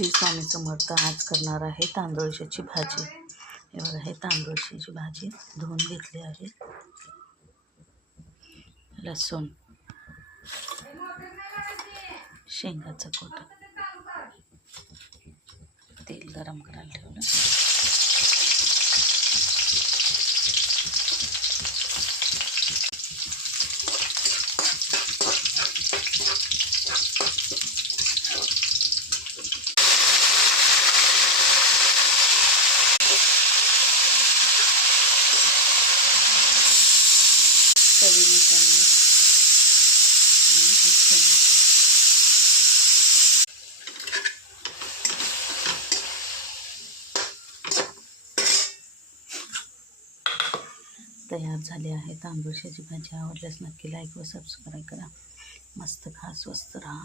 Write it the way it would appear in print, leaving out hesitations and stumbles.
श्री स्वामी समर्थ. आज करणार आहे तांदूळशाची भाजी. हे बघा, हे तांदूळशाची भाजी धुवून घेतली आहे. लसूण, शेंगाचं कूट, तेल गरम करायला ठेवलं. चवीनुसार तयार झाली आहे तांदूळशाची भाजी. आवडल्यास नक्की लाईक व सबस्क्राईब करा. मस्त खा, स्वस्त राहा.